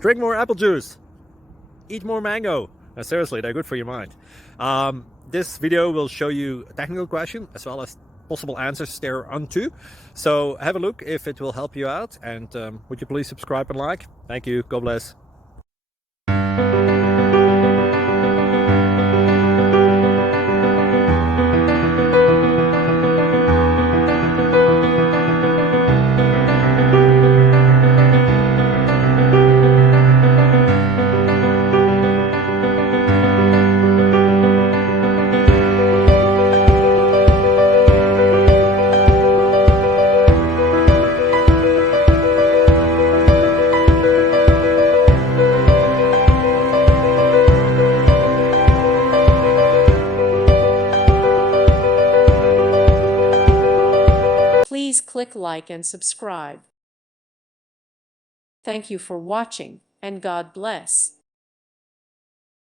Drink more apple juice. Eat more mango. Seriously, they're good for your mind. This video will show you a technical question as well as possible answers thereunto. So have a look if it will help you out, and would you please subscribe and like? Thank you. God bless. Please click like and subscribe. Thank you for watching, and God bless.